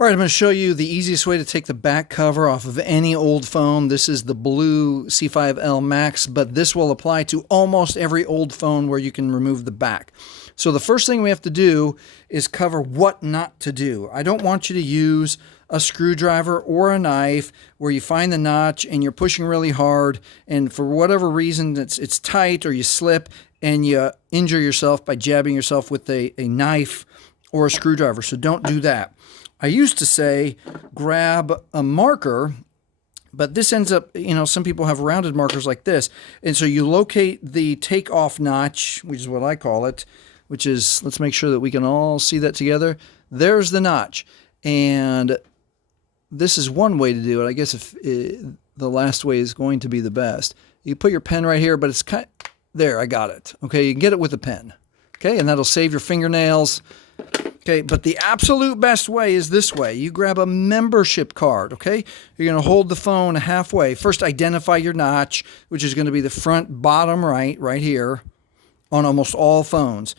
All right, I'm going to show you the easiest way to take the back cover off of any old phone. This is the blue C5L Max, but this will apply to almost every old phone where you can remove the back. So the first thing we have to do is cover what not to do. I don't want you to use a screwdriver or a knife where you find the notch and you're pushing really hard, and for whatever reason it's tight, or you slip and you injure yourself by jabbing yourself with a knife or a screwdriver. So don't do that. I used to say grab a marker, but this ends up, some people have rounded markers like this. And so you locate the take-off notch, which is what I call it, which is, let's make sure that we can all see that together. There's the notch. And this is one way to do it. I guess if the last way is going to be the best. You put your pen right here, but it's there, I got it. Okay, you can get it with a pen. Okay, and that'll save your fingernails. Okay, but the absolute best way is this way. You grab a membership card, okay? You're going to hold the phone halfway. First, identify your notch, which is going to be the front bottom right here on almost all phones.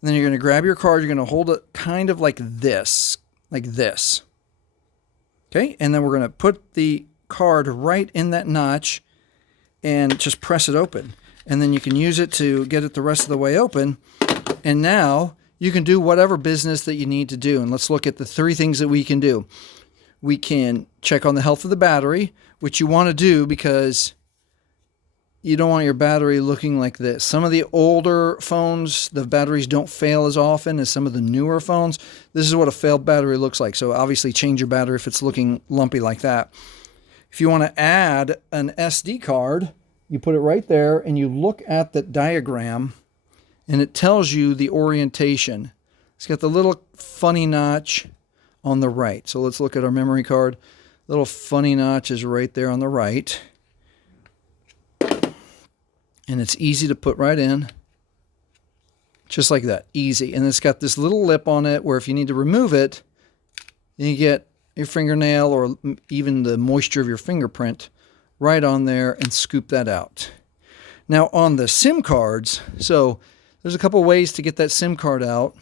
And then you're going to grab your card. You're going to hold it kind of like this. Okay, and then we're going to put the card right in that notch and just press it open. And then you can use it to get it the rest of the way open. And now you can do whatever business that you need to do. And let's look at the 3 things that we can do. We can check on the health of the battery, which you want to do because you don't want your battery looking like this. Some of the older phones, the batteries don't fail as often as some of the newer phones. This is what a failed battery looks like. So obviously change your battery if it's looking lumpy like that. If you want to add an SD card, you put it right there and you look at the diagram, and it tells you the orientation. It's got the little funny notch on the right. So let's look at our memory card. Little funny notch is right there on the right. And it's easy to put right in. Just like that, easy. And it's got this little lip on it where if you need to remove it, you get your fingernail or even the moisture of your fingerprint right on there and scoop that out. Now on the SIM cards, so there's a couple ways to get that SIM card out.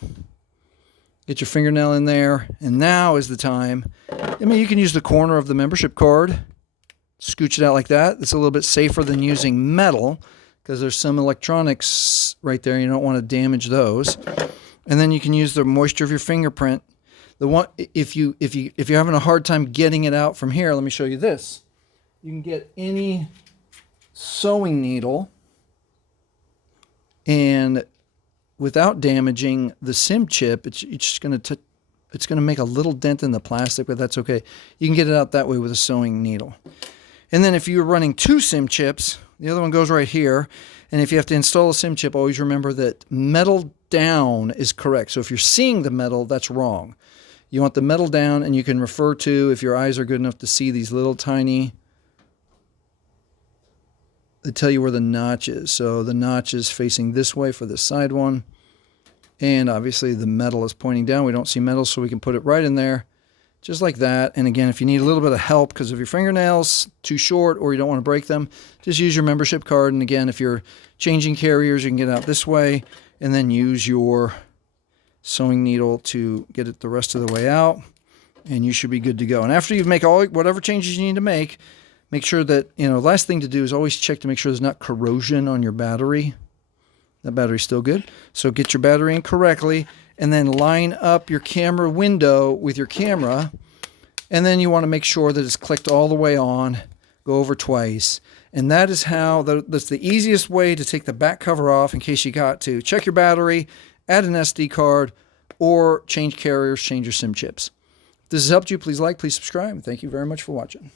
Get your fingernail in there, and now is the time. I mean, you can use the corner of the membership card, scooch it out like that. It's a little bit safer than using metal because there's some electronics right there. You don't want to damage those. And then you can use the moisture of your fingerprint. The one, if you're having a hard time getting it out from here, let me show you this. You can get any sewing needle, and without damaging the SIM chip, it's just going to make a little dent in the plastic, but that's okay. You can get it out that way with a sewing needle. And then if you're running 2 SIM chips, the other one goes right here. And if you have to install a SIM chip, always remember that metal down is correct. So if you're seeing the metal, that's wrong. You want the metal down, and you can refer to, if your eyes are good enough to see these little tiny, they tell you where the notch is. So the notch is facing this way for the side one. And obviously the metal is pointing down. We don't see metal, so we can put it right in there, just like that. And again, if you need a little bit of help because of your fingernails too short or you don't want to break them, just use your membership card. And again, if you're changing carriers, you can get it out this way and then use your sewing needle to get it the rest of the way out. And you should be good to go. And after you make whatever changes you need to make sure that, last thing to do is always check to make sure there's not corrosion on your battery. That battery's still good. So get your battery in correctly and then line up your camera window with your camera. And then you want to make sure that it's clicked all the way on. Go over twice. And that is that's the easiest way to take the back cover off in case you got to check your battery, add an SD card, or change carriers, change your SIM chips. If this has helped you, please like, please subscribe. Thank you very much for watching.